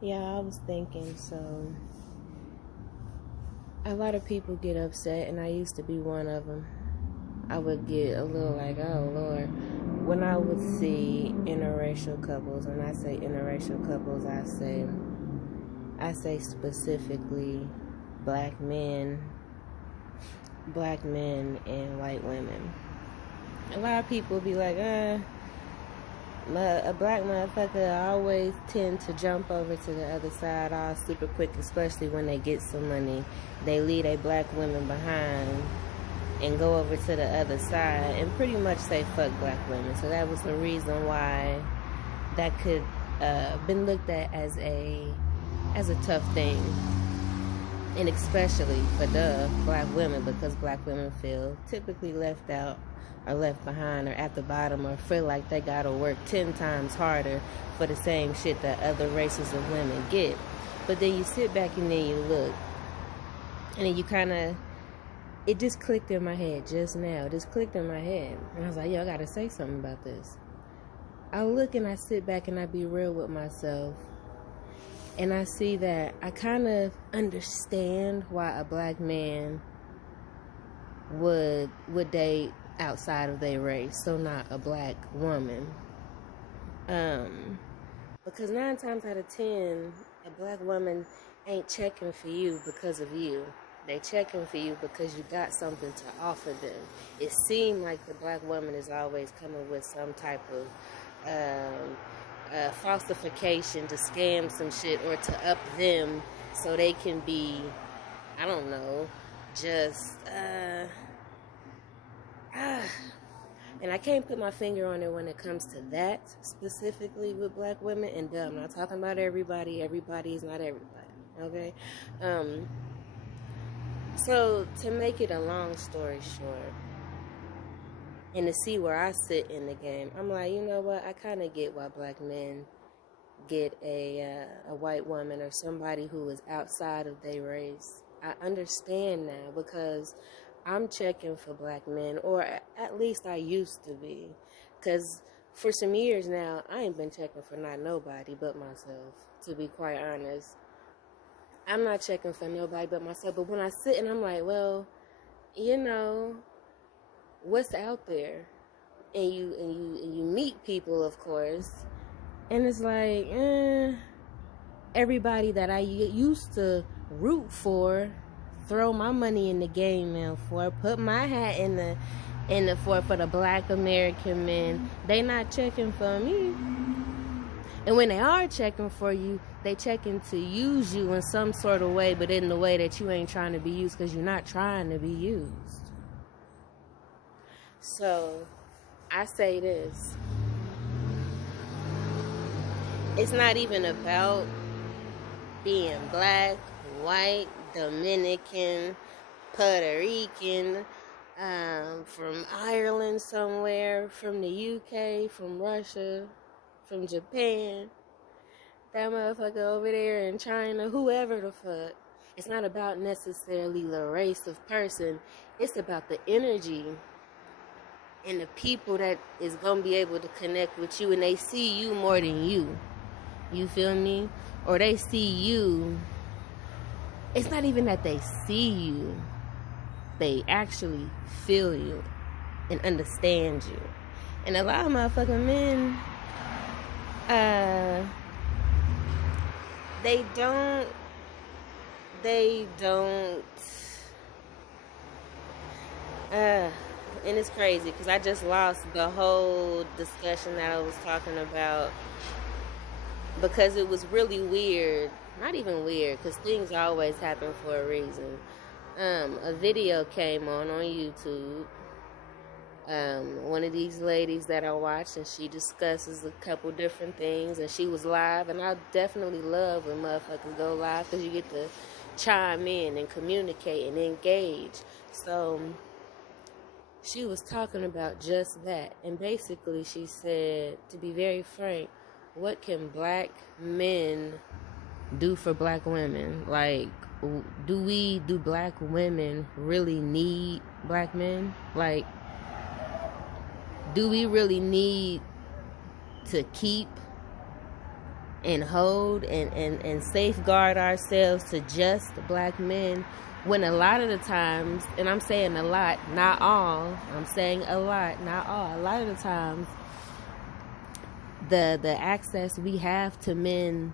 Yeah, I was thinking, so a lot of people get upset, and I used to be one of them. I would get a little like, oh Lord, when I would see interracial couples. When I say interracial couples, I say specifically black men and white women. A lot of people be like, a black motherfucker always tend to jump over to the other side all super quick, especially when they get some money. They leave a black women behind and go over to the other side and pretty much say fuck black women. So that was the reason why that could been looked at as a tough thing, and especially for the black women, because black women feel typically left out or left behind or at the bottom, or feel like they gotta work 10 times harder for the same shit that other races of women get. But then you sit back and then you look, and then you kind of, it just clicked in my head just now. It just clicked in my head. And I was like, yo, I gotta say something about this. I look and I sit back and I be real with myself. And I see that I kind of understand why a black man would date outside of their race, so not a black woman. Because 9 times out of 10, a black woman ain't checking for you because of you. They checking for you because you got something to offer them. It seemed like the black woman is always coming with some type of falsification to scam some shit or to up them so they can be, I don't know, just and I can't put my finger on it when it comes to that specifically with black women. And I'm not talking about everybody. Everybody is not everybody. Okay. So to make it a long story short, and to see where I sit in the game, I'm like, you know what? I kind of get why black men get a white woman or somebody who is outside of their race. I understand now, because I'm checking for black men, or at least I used to be. Because for some years now, I ain't been checking for not nobody but myself, to be quite honest. I'm not checking for nobody but myself. But when I sit and I'm like, well, you know, what's out there? And you meet people, of course, and it's like, everybody that I used to root for, throw my money in the game now for, put my hat in the for the black American men, they not checking for me. And when they are checking for you, they checking to use you in some sort of way, but in the way that you ain't trying to be used, because you're not trying to be used. So I say this. It's not even about being black, white, Dominican, Puerto Rican, from Ireland somewhere, from the UK, from Russia, from Japan, that motherfucker over there in China, whoever the fuck. It's not about necessarily the race of person. It's about the energy and the people that is going to be able to connect with you, and they see you more than you. You feel me? Or they see you. It's not even that they see you. They actually feel you and understand you. And a lot of motherfucking men, they don't, and it's crazy because I just lost the whole discussion that I was talking about, because it was really weird. Not even weird, because things always happen for a reason. A video came on YouTube. One of these ladies that I watch, and she discusses a couple different things, and she was live, and I definitely love when motherfuckers go live, because you get to chime in and communicate and engage. So she was talking about just that, and basically she said, to be very frank, what can black men do for black women? Like, do black women really need black men? Like, do we really need to keep and hold and safeguard ourselves to just black men, when a lot of the times, and I'm saying a lot, not all, I'm saying a lot, not all, a lot of the times, the access we have to men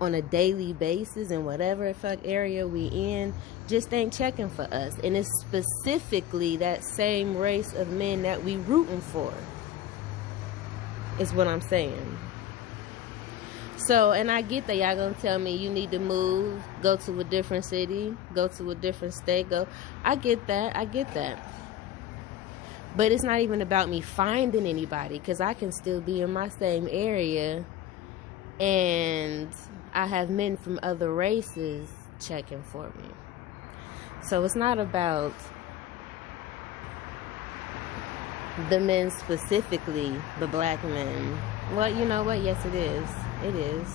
on a daily basis in whatever fuck area we in just ain't checking for us. And it's specifically that same race of men that we rooting for, is what I'm saying. So, and I get that y'all gonna tell me you need to move, go to a different city, go to a different state, I get that, But it's not even about me finding anybody, because I can still be in my same area and I have men from other races checking for me. So it's not about the men specifically, the black men. Well, you know what? Yes, it is. It is.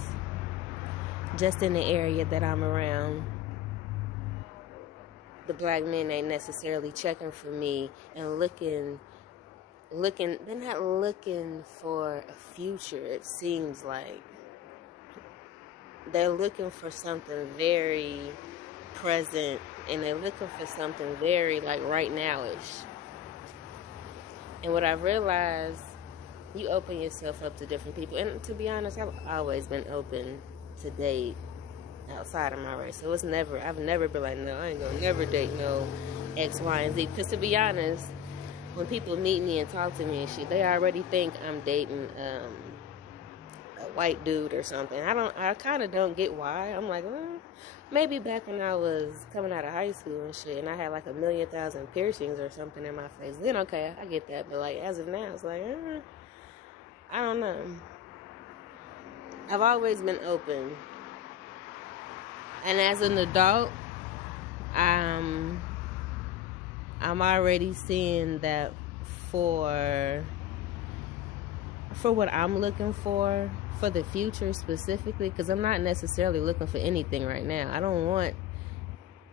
Just in the area that I'm around, the black men ain't necessarily checking for me and looking, they're not looking for a future, it seems like. They're looking for something very present, and they're looking for something very, like, right now-ish. And what I realized, you open yourself up to different people. And to be honest, I've always been open to date outside of my race. So I've never been like, no, I ain't gonna never date no X, Y, and Z. Because to be honest, when people meet me and talk to me and shit, they already think I'm dating a white dude or something. I kind of don't get why. I'm like, maybe back when I was coming out of high school and shit, and I had like 1,000,000 piercings or something in my face, then okay, I get that. But like, as of now, it's like, I don't know. I've always been open. And as an adult, I'm already seeing that for what I'm looking for the future specifically, because I'm not necessarily looking for anything right now. I don't want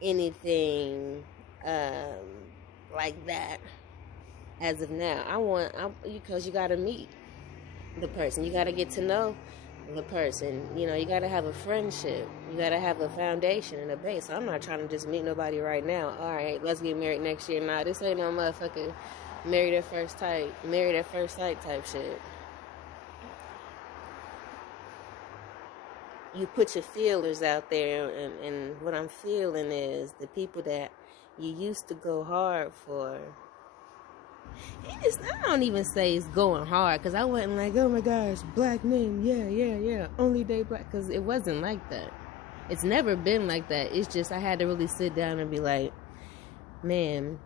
anything like that as of now. Because you got to meet the person. You got to get to know the person. You know, you got to have a friendship. You got to have a foundation and a base. So I'm not trying to just meet nobody right now. All right, let's get married next year. Nah, this ain't no motherfucking married at first sight type shit. You put your feelers out there, and what I'm feeling is the people that you used to go hard for. I don't even say it's going hard, because I wasn't like, oh my gosh, black men, yeah, only date black, because it wasn't like that. It's never been like that. It's just I had to really sit down and be like, man,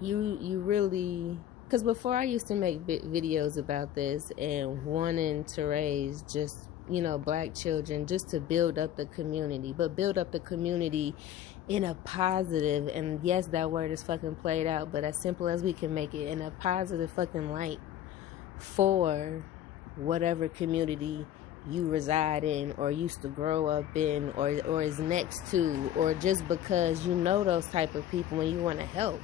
you really, because before I used to make videos about this and wanting to raise just, you know, black children just to build up the community, but build up the community in a positive, and yes, that word is fucking played out, but as simple as we can make it, in a positive fucking light for whatever community you reside in or used to grow up in or is next to, or just because you know those type of people and you want to help.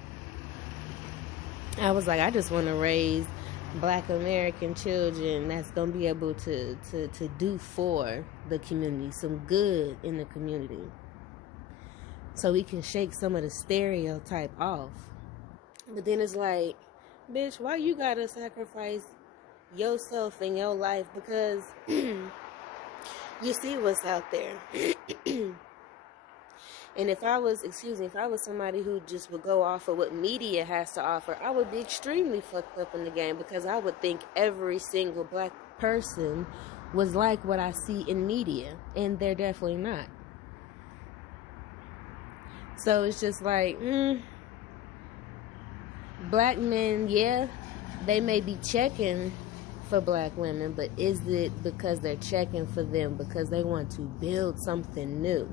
I was like, I just want to raise black American children that's going to be able to do for the community, some good in the community, so we can shake some of the stereotype off. But then it's like, bitch, why you gotta sacrifice yourself and your life? Because you see what's out there. And if I was somebody who just would go off of what media has to offer, I would be extremely fucked up in the game, because I would think every single black person was like what I see in media, and they're definitely not. So it's just like, black men, yeah, they may be checking for black women, but is it because they're checking for them because they want to build something new?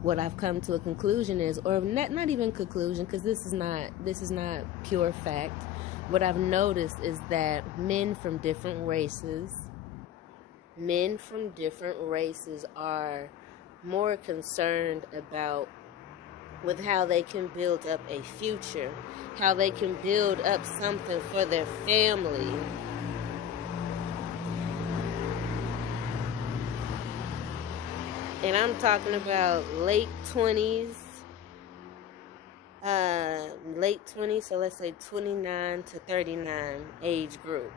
What I've come to a conclusion is, or not even conclusion, because this is not pure fact. What I've noticed is that men from different races are more concerned about with how they can build up a future, how they can build up something for their family. And I'm talking about late 20s, so let's say 29 to 39 age group.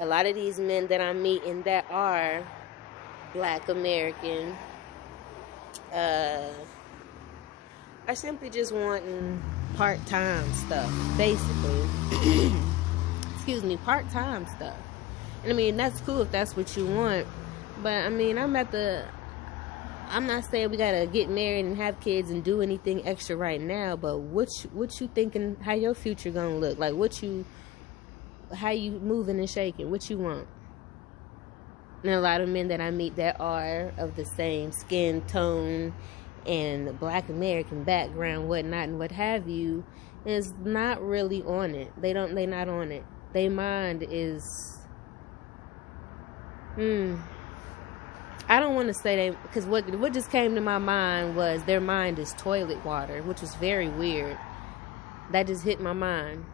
A lot of these men that I'm meeting that are Black American are simply just wanting part-time stuff, basically. Excuse me, part-time stuff. And I mean, that's cool if that's what you want, but I mean, I'm not saying we gotta get married and have kids and do anything extra right now, but what you thinking, how your future gonna look? Like, how you moving and shaking? What you want? And a lot of men that I meet that are of the same skin tone and Black American background, whatnot, and what have you, is not really on it. They not on it. Their mind is, I don't want to say they, because what just came to my mind was their mind is toilet water, which was very weird. That just hit my mind.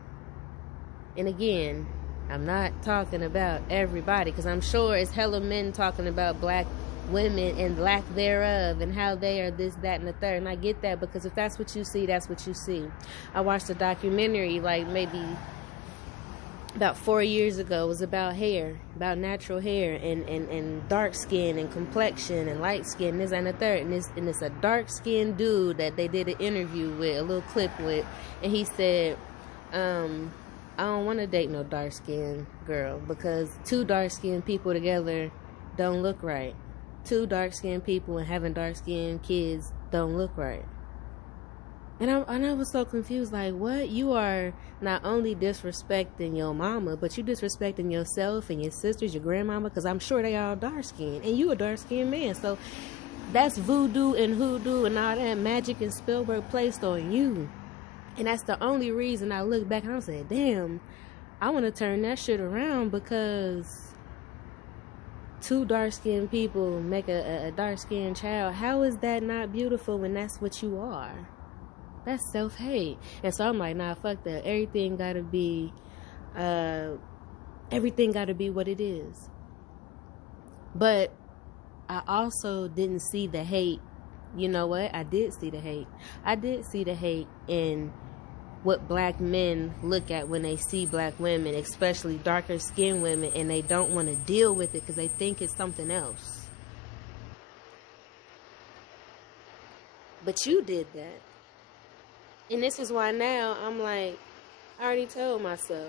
And again, I'm not talking about everybody, because I'm sure it's hella men talking about Black women and lack thereof and how they are this, that, and the third. And I get that, because if that's what you see, that's what you see. I watched a documentary like maybe about 4 years ago. It was about hair, about natural hair and dark skin and complexion and light skin, this and the third. And it's a dark skinned dude that they did an interview with, a little clip with, and he said, I don't want to date no dark skinned girl, because two dark skinned people together don't look right. Two dark skinned people and having dark skinned kids don't look right. And I was so confused, like, what? You are not only disrespecting your mama, but you disrespecting yourself and your sisters, your grandmama, because I'm sure they all dark-skinned, and you a dark-skinned man. So that's voodoo and hoodoo and all that magic and spellwork placed on you. And that's the only reason I look back and I'm saying, damn, I want to turn that shit around, because two dark-skinned people make a dark-skinned child. How is that not beautiful when that's what you are? That's self-hate. And so I'm like, nah, fuck that. Everything gotta be what it is. But I also didn't see the hate. You know what? I did see the hate. I did see the hate in what Black men look at when they see Black women, especially darker skinned women, and they don't want to deal with it because they think it's something else. But you did that. And this is why now I'm like, I already told myself,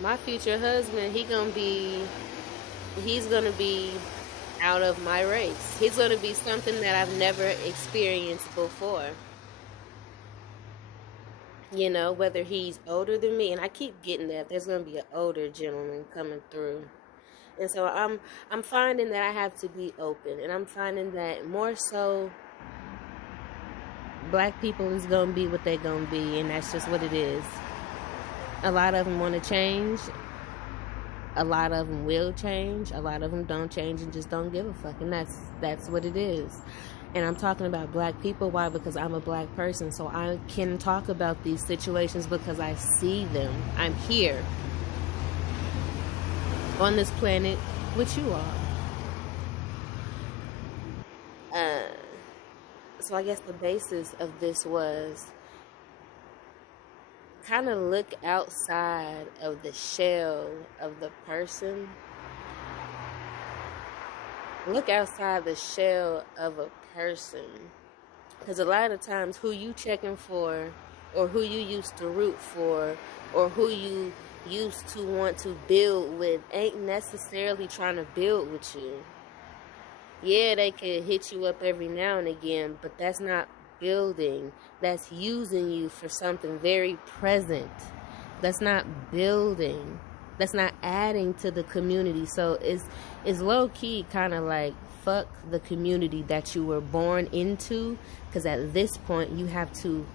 my future husband, he's gonna be out of my race. He's gonna be something that I've never experienced before. You know, whether he's older than me, and I keep getting that there's gonna be an older gentleman coming through. And so I'm finding that I have to be open, and I'm finding that more so Black people is going to be what they're going to be, and that's just what it is. A lot of them want to change. A lot of them will change. A lot of them don't change and just don't give a fuck, and that's what it is. And I'm talking about Black people. Why? Because I'm a Black person, so I can talk about these situations because I see them. I'm here on this planet with you all. So I guess the basis of this was kind of look outside of the shell of the person. Look outside the shell of a person. Because a lot of times who you checking for, or who you used to root for, or who you used to want to build with ain't necessarily trying to build with you. Yeah, they could hit you up every now and again, but that's not building. That's using you for something very present. That's not building. That's not adding to the community. So it's low-key kind of like, fuck the community that you were born into, because at this point you have to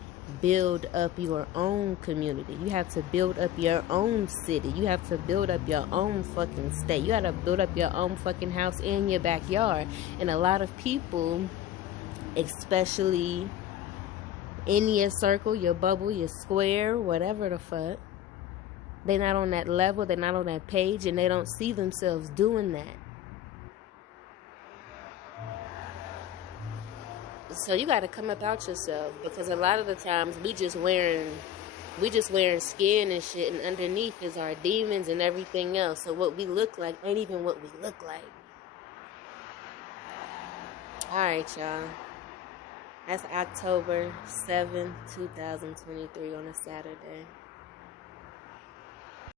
build up your own community. You have to build up your own city. You have to build up your own fucking state. You got to build up your own fucking house in your backyard. And a lot of people, especially in your circle, your bubble, your square, whatever the fuck, they're not on that level, they're not on that page, and they don't see themselves doing that. So you got to come up out yourself, because a lot of the times we just wearing skin and shit, and underneath is our demons and everything else. So what we look like ain't even what we look like. All right, y'all. That's October 7th, 2023 on a Saturday.